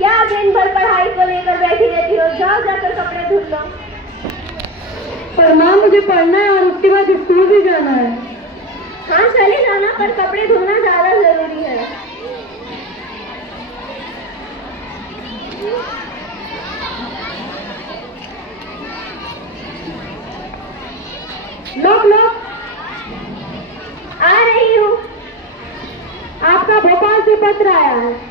क्या दिन भर पढ़ाई को लेकर बैठी रहती हो? जाओ जाकर कपड़े धुल लो। पर माँ मुझे पढ़ना है और उसके बाद स्कूल भी जाना है। हाँ चले जाना, पर कपड़े धोना ज्यादा जरूरी है। लोग लोग आ रही हूँ। आपका भोपाल से पत्र आया है।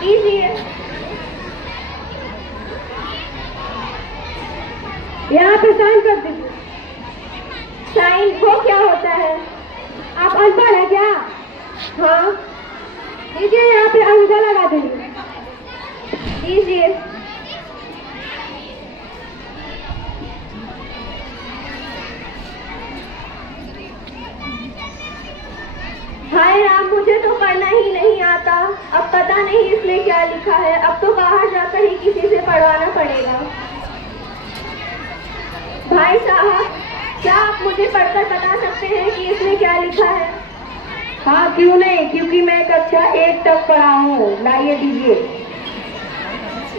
लीजिए। यहाँ पे साइन कर दीजिए। साइन वो क्या होता है? आप अनपढ़ है क्या? हाँ लीजिए, यहाँ पे अंगूठा लगा दीजिए। लीजिए। हाय राम, मुझे तो पढ़ना ही नहीं आता। अब पता नहीं इसमें क्या लिखा है। अब तो बाहर जाकर ही किसी से पढ़वाना पड़ेगा। भाई साहब, क्या आप मुझे पढ़कर बता सकते हैं कि इसमें क्या लिखा है? हाँ क्यों नहीं, क्योंकि मैं कक्षा 1 तक पढ़ा हूँ। लाइए दीजिए।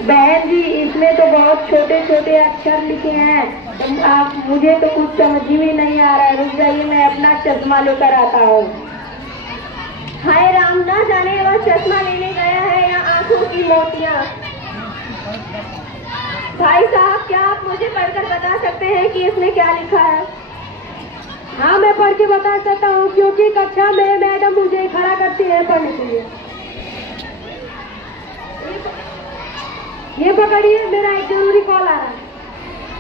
बहन जी, इसमें तो बहुत छोटे छोटे अक्षर लिखे हैं। आप मुझे तो कुछ समझ में नहीं आ रहा है। रुक जाइए, मैं अपना चश्मा लेकर आता हूँ। हाय राम, ना जाने वह चश्मा लेने गया है या आंखों की मोतियां। भाई साहब, क्या आप मुझे पढ़कर बता सकते हैं कि इसमें क्या लिखा है? हाँ मैं पढ़ के बता सकता हूँ, क्योंकि कक्षा में मैडम मुझे खड़ा करती है पढ़ने के लिए। ये पकड़िए, मेरा एक जरूरी कॉल आ रहा है।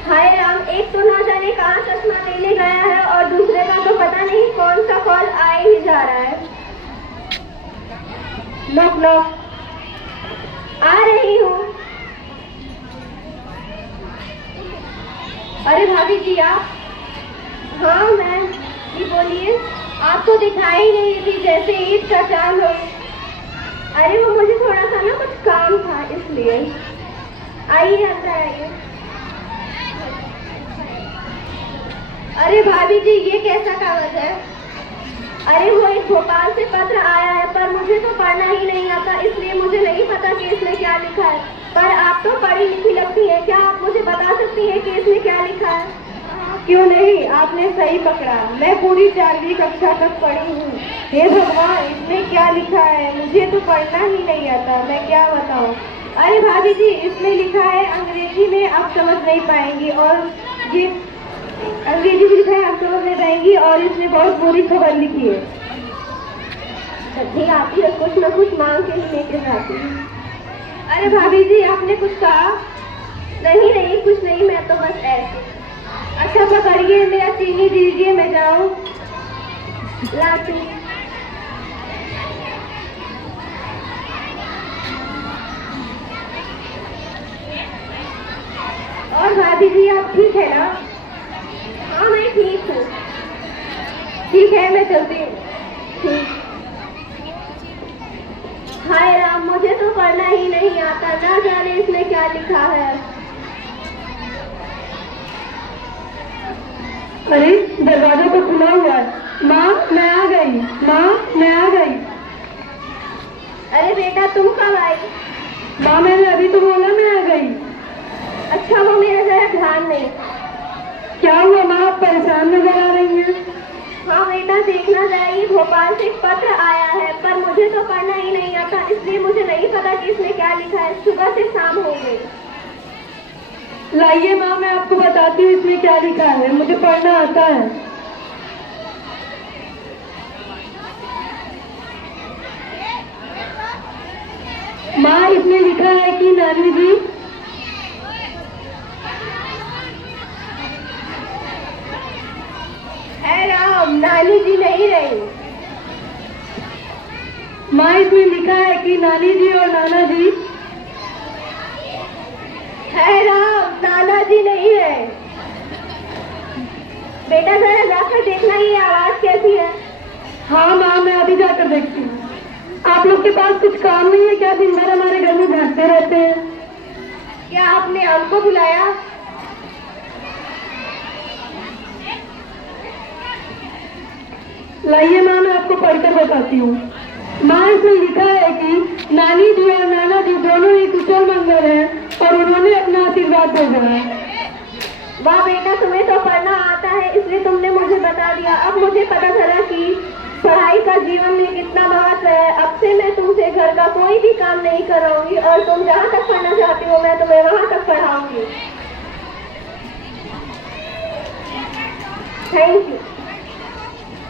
हाय राम, एक तो ना जाने कहाँ चश्मा लेने गया है और दूसरे का तो पता नहीं कौन सा कॉल आए ही जा रहा है। लोग लोग आ रही हूँ। अरे भाभी जी आप? हाँ मैं। जी बोलिए। आप तो दिखाई नहीं थी, जैसे ईद का चांद हो। अरे वो मुझे थोड़ा सा ना कुछ काम था इसलिए। आइए अंदर आइए। अरे भाभी जी, ये कैसा कागज है? अरे वो एक भोपाल से पत्र आया है, पर मुझे तो पढ़ना ही नहीं आता, इसलिए मुझे नहीं पता कि इसमें क्या लिखा है। पर आप तो पढ़ी लिखी लगती है, क्या आप मुझे बता सकती हैं कि इसमें क्या लिखा है? क्यों नहीं, आपने सही पकड़ा। मैं पूरी 4वीं कक्षा तक पढ़ी हूँ। हे भगवान, इसमें क्या लिखा है? मुझे तो पढ़ना ही नहीं आता, मैं क्या बताऊँ। अरे भाभी जी, इसमें लिखा है अंग्रेजी में, आप समझ नहीं पाएंगी। और ये अंग्रेजी में लिखा है, आप समझ नहीं पाएंगी। और इसमें बहुत बुरी खबर लिखी है। सभी आती है, कुछ न कुछ मांग के ही लेके जाती है। अरे भाभी जी, आपने कुछ कहा? नहीं नहीं, कुछ नहीं, मैं तो बस ऐसे। अच्छा पकड़िए, मेरा चीनी दीजिए, मैं जाऊँ। लाती। और भाभी जी आप ठीक है ना? हाँ मैं ठीक हूँ। ठीक है, मैं चलती हूँ। ठीक। हाय राम, मुझे तो पढ़ना ही नहीं आता, ना जाने इसमें क्या लिखा है। अरे दरवाजा तो खुला हुआ है। माँ मैं आ गई। माँ मैं आ गई। अरे बेटा, तुम कब आई? माँ मैंने अभी तो बोला मैं आ गई। अच्छा, वो मेरा जरा ध्यान नहीं। क्या हुआ माँ, आप परेशान नजर आ रही हैं? हाँ बेटा, देखना जाइए, भोपाल से एक पत्र आया है, पर मुझे तो पढ़ना ही नहीं आता, इसलिए मुझे नहीं पता कि इसमें क्या लिखा है। सुबह से शाम हो गई। लाइए माँ, मैं आपको बताती हूँ इसमें क्या लिखा है। मुझे पढ़ना आता है। माँ इसमें लिखा है कि नानी जी, है राम, नानी जी नहीं रही। माँ इसमें लिखा है कि नानी जी और नाना जी। है राम, नाना जी नहीं है। बेटा जरा जाकर देखना ये आवाज कैसी है। हाँ माँ, मैं अभी जाकर देखती हूँ। आप लोग के पास कुछ काम नहीं है क्या? दिन भर हमारे घर में भागते रहते हैं। क्या आपने हमको बुलाया? लाइए माँ, मैं आपको पढ़कर बताती हूँ। माँ इसमें लिखा है कि नानी जी और नाना जी दोनों ही कुशल मंगल हैं और उन्होंने अपना आशीर्वाद भेजा है। वाह बेटा, तुम्हें तो पढ़ना आता है, इसलिए तुमने मुझे बता दिया। अब मुझे पता चला कि पढ़ाई का जीवन में कितना महत्व है। अब से मैं तुमसे घर का कोई भी काम नहीं कराऊंगी और तुम जहाँ तक पढ़ना चाहती हो मैं तुम्हें वहाँ तक पढ़ाऊंगी। Thank you.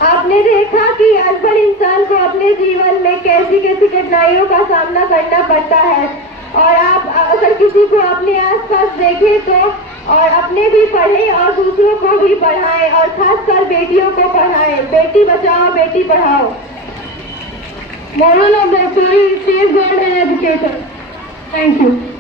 आपने देखा कि अनपढ़ इंसान को अपने जीवन में कैसी कैसी कठिनाइयों का सामना करना पड़ता है, और आप अगर किसी को अपने आसपास देखें तो और अपने भी पढ़ें और दूसरों को भी पढ़ाएं, और खासकर बेटियों को पढ़ाएं। Beti Bachao Beti Padhao. Moral of the story: safeguard and education. Thank you.